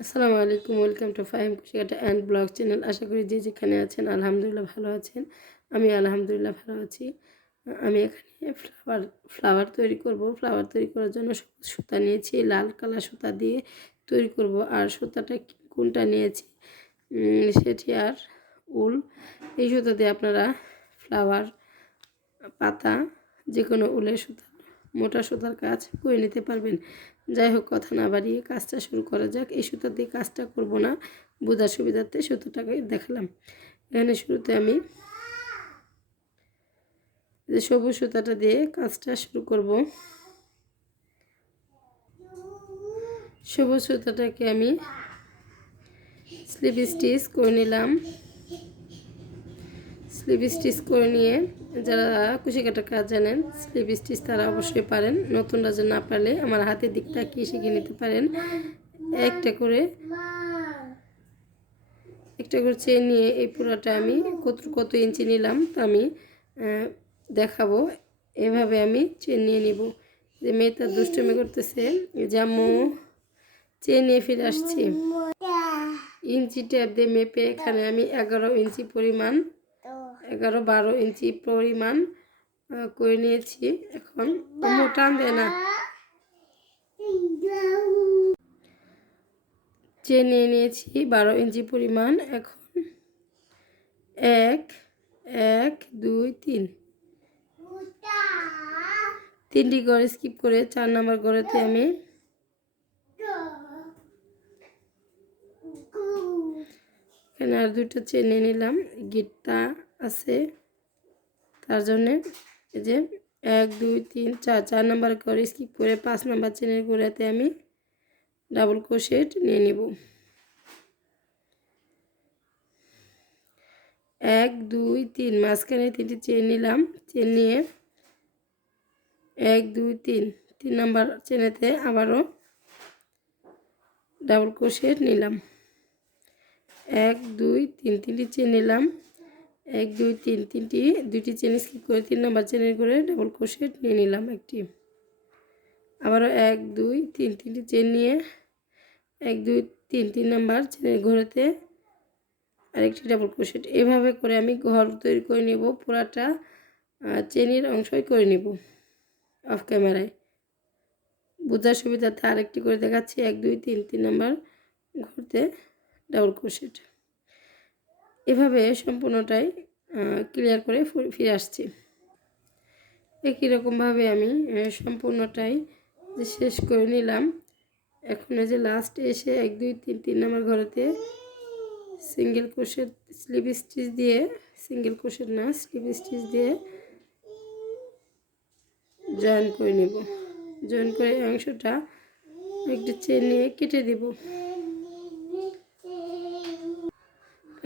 আসসালামু আলাইকুম, welcome to Faim কুশিকাটা অ্যান্ড ব্লগ চ্যানেল। আশা করি যে যেখানে আছেন, আলহামদুলিল্লাহ ভালো আছেন। আমি আলহামদুলিল্লাহ ভালো আছি। আমি এখানে ফ্লাওয়ার ফ্লাওয়ার তৈরি করব। ফ্লাওয়ার তৈরি করার জন্য সুতা নিয়েছি, লাল কালার সুতা দিয়ে তৈরি করব। আর সুতাটা কোনটা নিয়েছি? সেটি আর উল। এই সুতা দিয়ে আপনারা ফ্লাওয়ার পাতা যে কোনো উলের সুতা, মোটা সুতার কাজ করে নিতে পারবেন। যাই হোক, কথা না বাড়িয়ে কাজটা শুরু করা যাক। এই সুতা দিয়ে কাজটা করব না। বোঝার সুবিধার্থে সুতোটাকে দেখালাম। এখানে শুরুতে আমি যে সবুজ সুতাটা দিয়ে কাজটা শুরু করব। সবুজ সুতাটাকে আমি স্লিপ স্টিচ করে নিলাম। স্লিপ স্টিচ করে নিয়ে যারা কুশি কাটা কাজ জানেন স্লিপ স্টিচ তারা অবশ্যই পারেন। নতুনরা যে না পারলে আমার হাতের দিক তাকিয়ে শিখে নিতে পারেন। একটা করে একটা করে চেন নিয়ে এই পুরোটা আমি কত কত ইঞ্চি নিলাম তা আমি দেখাবো। এভাবে আমি চেন নিয়ে নিব। যে মেয়েটা দুষ্টমি করতেছে জামু চেন নিয়ে ফিরে আসছি। ইঞ্চি ট্যাপ দিয়ে মেপে এখানে আমি এগারো ইঞ্চি পরিমাণ এগারো বারো ইঞ্চি পরিমাণ করে নিয়েছি এখন। আম্মু টান দেয় না। চেন নিয়ে নিয়েছি বারো ইঞ্চি পরিমাণ এখন। এক এক, দুই, তিন। তিনটি ঘরে স্কিপ করে চার নাম্বার ঘরেতে আমি এখানে আর দুটো চেনে নিলাম। গিটটা আছে। তার জন্যে এই যে এক, দুই, তিন, চার চার নাম্বার করে স্কিপ করে পাঁচ নাম্বার চেনের গোড়াতে আমি ডাবল ক্রোশেট নিয়ে নিব। এক, দুই, তিন, মাঝখানে তিনটি চেন নিলাম। চেন নিয়ে এক, দুই, তিন তিন নাম্বার চেনেতে আবারও ডাবল ক্রোশেট নিলাম। এক, দুই, তিন, তিনটি চেন নিলাম। এক, দুই, তিন, তিনটি, দুইটি চেন স্কিপ করে? তিন নাম্বার চেনের করে ডাবল ক্রোশেট নিয়ে নিলাম একটি। আবারও এক, দুই, তিন, তিনটি চেন নিয়ে এক, দুই, তিন তিন নাম্বার চেনের ঘরেতে আরেকটি ডাবল ক্রোশেট এভাবে করে আমি ঘর তৈরি করে নেব, পুরাটা চেনের অংশই করে নেব অফ ক্যামেরায় বোঝার সুবিধাতে আরেকটি করে দেখাচ্ছি, এক, দুই, তিন তিন নাম্বার ঘুরতে ডাবল ক্রোশেট এভাবে সম্পূর্ণটাই ক্লিয়ার করে ফিরে আসছি। একই রকমভাবে আমি সম্পূর্ণটাই শেষ করে নিলাম, এখন যে লাস্ট এসে এক, দুই, তিন তিন নাম্বার ঘরেতে সিঙ্গেল ক্রোশেট স্লিপ স্টিচ দিয়ে সিঙ্গেল ক্রোশেট না স্লিপ স্টিচ দিয়ে জয়েন করে নিব। জয়েন করে অংশটা একটু চেন নিয়ে কেটে দিব।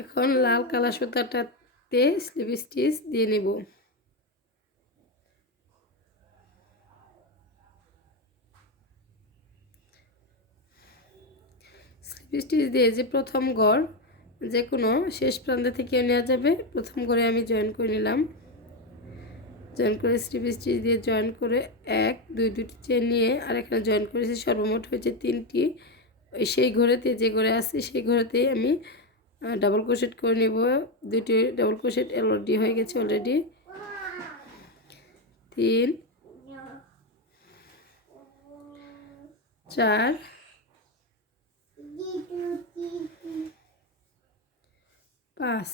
এখন লাল কালা সুতাটাতে স্লিপ স্টিচ দিয়ে নেব। স্লিপ স্টিচ দিয়ে যে প্রথম ঘর যে কোনো শেষ প্রান্ত থেকে নেওয়া যাবে। প্রথম ঘরে আমি জয়েন করে নিলাম। জয়েন করে স্লিপ স্টিচ দিয়ে জয়েন করে এক, দুই দুটি চেন নিয়ে আর এখানে জয়েন করেছি সর্বমোট হয়েছে তিনটি। সেই ঘরেতে যে ঘরে আছে, সেই ঘরেতেই আমি ডাবল ক্রোশেট করে নেব। দুটি ডাবল ক্রোশেট অলরেডি হয়ে গেছে অলরেডি তিন, চার, পাঁচ।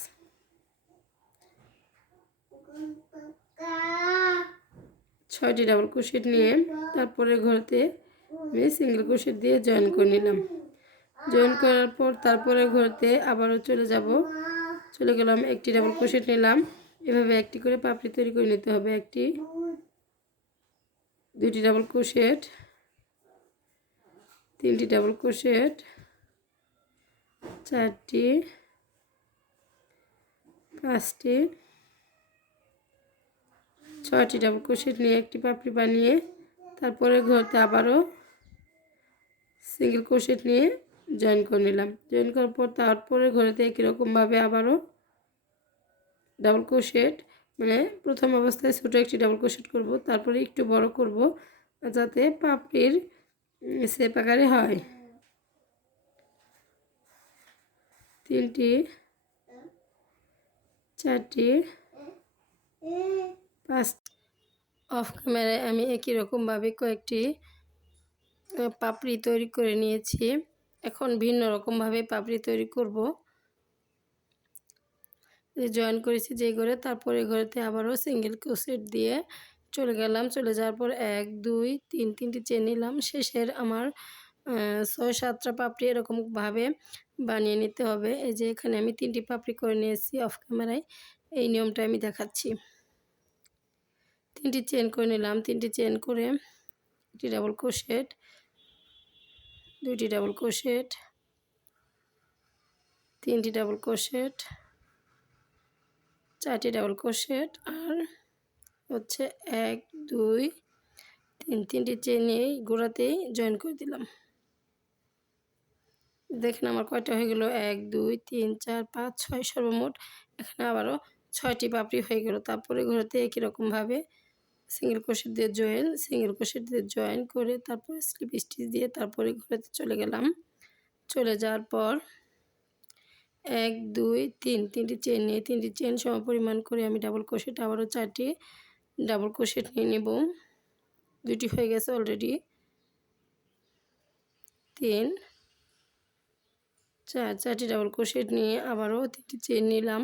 ছয়টি ডাবল ক্রোশেট নিয়ে তারপরে ঘরেতে আমি সিঙ্গেল ক্রোশেট দিয়ে জয়েন করে নিলাম। জয়েন করার পর তারপরে ঘরেতে আবারও চলে যাব। চলে গেলাম, একটি ডাবল ক্রোশেট নিলাম। এভাবে একটি করে পাপড়ি তৈরি করে নিতে হবে একটি। দুটি ডাবল ক্রোশেট তিনটি ডাবল ক্রোশেট চারটি, পাঁচটি, ছয়টি ডাবল ক্রোশেট নিয়ে একটি পাপড়ি বানিয়ে তারপরে ঘরতে আবারও সিঙ্গেল ক্রোশেট নিয়ে জয়েন করে নিলাম। জয়েন করার পর তারপরে ঘরেতে একই রকমভাবে আবারও ডাবল ক্রোশেট মানে প্রথম অবস্থায় ছোটো একটি ডাবল ক্রোশেট করব, তারপরে একটু বড় করব, যাতে পাপড়ির সেপ আকারে হয়। তিনটি, চারটি, পাঁচ অফ ক্যামেরায় আমি একই রকমভাবে কয়েকটি পাপড়ি তৈরি করে নিয়েছি। এখন ভিন্ন রকমভাবে পাপড়ি তৈরি করব। জয়েন করেছি যে ঘরে, তারপরে ঘরেতে আবারও সিঙ্গেল ক্রোশেট দিয়ে চলে গেলাম। চলে যাওয়ার পর এক, দুই, তিন, তিনটি চেন নিলাম। শেষের আমার ছয়, সাতটা পাপড়ি এরকমভাবে বানিয়ে নিতে হবে। এই যে এখানে আমি তিনটি পাপড়ি করে নিয়েছি অফ ক্যামেরায় এই নিয়মটা আমি দেখাচ্ছি। তিনটি চেন করে নিলাম। তিনটি চেন করে একটি ডাবল ক্রোশেট দুইটি ডাবল ক্রোশেট তিনটি ডাবল ক্রোশেট চারটি ডাবল ক্রোশেট আর হচ্ছে এক, দুই, তিন, তিনটি চেন গোড়াতেই জয়েন করে দিলাম। দেখেন আমার কয়টা হয়ে গেল? এক, দুই, তিন, চার, পাঁচ, ছয় সর্বমোট। এখানে আবারও ছয়টি পাপড়ি হয়ে গেল। তারপরে ঘোরাতে একই রকমভাবে সিঙ্গেল ক্রোশেট দিয়ে জয়েন, সিঙ্গেল ক্রোশেট দিয়ে জয়েন করে তারপরে স্লিপ স্টিচ দিয়ে তারপরে ঘোরাতে চলে গেলাম। চলে যাওয়ার পর এক, দুই, তিন, তিনটি চেন নিয়ে, তিনটি চেন সম পরিমাণ করে আমি ডাবল ক্রোশেট আবারও চারটি ডাবল ক্রোশেট নিয়ে নেব। দুটি হয়ে গেছে অলরেডি তিন, চার, চারটি ডাবল ক্রোশেট নিয়ে আবারও তিনটি চেন নিলাম।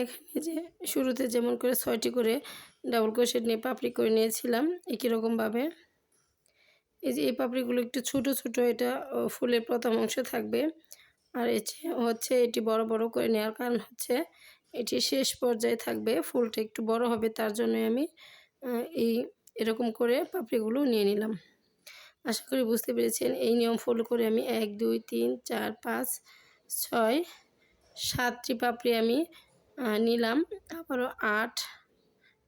এখানে যে শুরুতে যেমন করে ছয়টি করে ডাবল ক্রোশেট নিয়ে পাপড়ি করে নিয়েছিলাম, একই রকমভাবে। এই যে এই পাপড়িগুলো একটু ছোট ছোট, এটা ফুলের প্রথম অংশ থাকবে। আর হচ্ছে এটি বড় বড় করে নেওয়ার কারণ হচ্ছে এটি শেষ পর্যায়ে থাকবে, ফুলটা একটু বড় হবে, তার জন্য আমি এই এরকম করে পাপড়িগুলো নিয়ে নিলাম। আশা করি বুঝতে পেরেছেন, এই নিয়ম ফলো করে আমি এক, দুই, তিন, চার, পাঁচ, ছয়, সাতটি পাপড়ি আমি নিলাম। আবারও আট,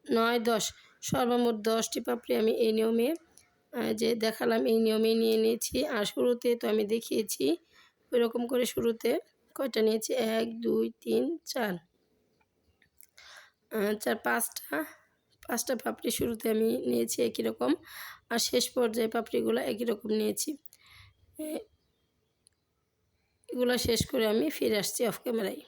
নয়, দশ, সর্বমোট দশটি পাপড়ি আমি এই নিয়মে যে দেখালাম এই নিয়মে নিয়ে নিয়েছি। আর শুরুতে তো আমি দেখিয়েছি, ওইরকম করে শুরুতে কয়টা নিয়েছি? এক, দুই, তিন, চার। চার, পাঁচটা পাঁচটা পাপড়ি শুরুতে আমি নিয়েছি একই রকম। আর শেষ পর্যায়ে পাপড়িগুলো একই রকম নিয়েছি। এগুলো শেষ করে আমি ফিরে আসছি অফ ক্যামেরায়।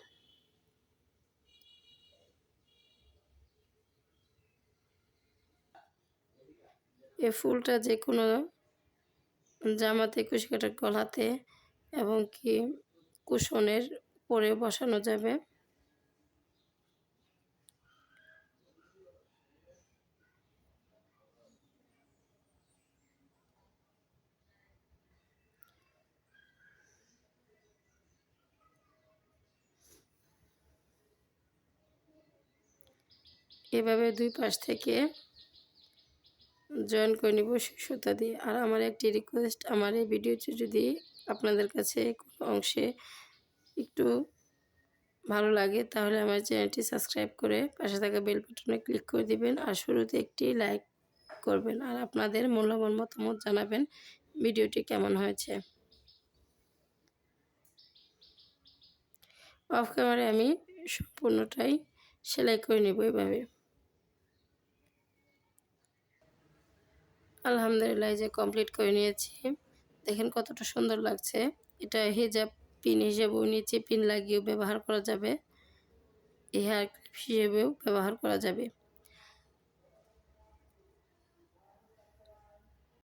এই ফুলটা যে কোনো জামাতে কুশি কাটার গলাতে এবং কি কুশনের উপরে বসানো যাবে। এভাবে দুই পাশ থেকে জয়েন করে নিব সুতা দিয়ে। আর আমার একটি রিকোয়েস্ট আমার এই ভিডিওটি যদি আপনাদের কাছে কোনো অংশে একটু ভালো লাগে, তাহলে আমার চ্যানেলটি সাবস্ক্রাইব করে পাশে থাকা বেল বাটনে ক্লিক করে দিবেন আর শুরুতে একটি লাইক করবেন আর আপনাদের মূল্যবান মতামত জানাবেন ভিডিওটি কেমন হয়েছে। অফ ক্যামেরায় আমি সম্পূর্ণটাই সেলাই করে নেব এভাবে। আলহামদুলিল্লাহ যে কমপ্লিট করে নিয়েছি। দেখেন কতটা সুন্দর লাগছে। এটা হিজাব পিন হিসেবেও নিচে পিন লাগিয়েও ব্যবহার করা যাবে। এই হেয়ার হিসেবেও ব্যবহার করা যাবে।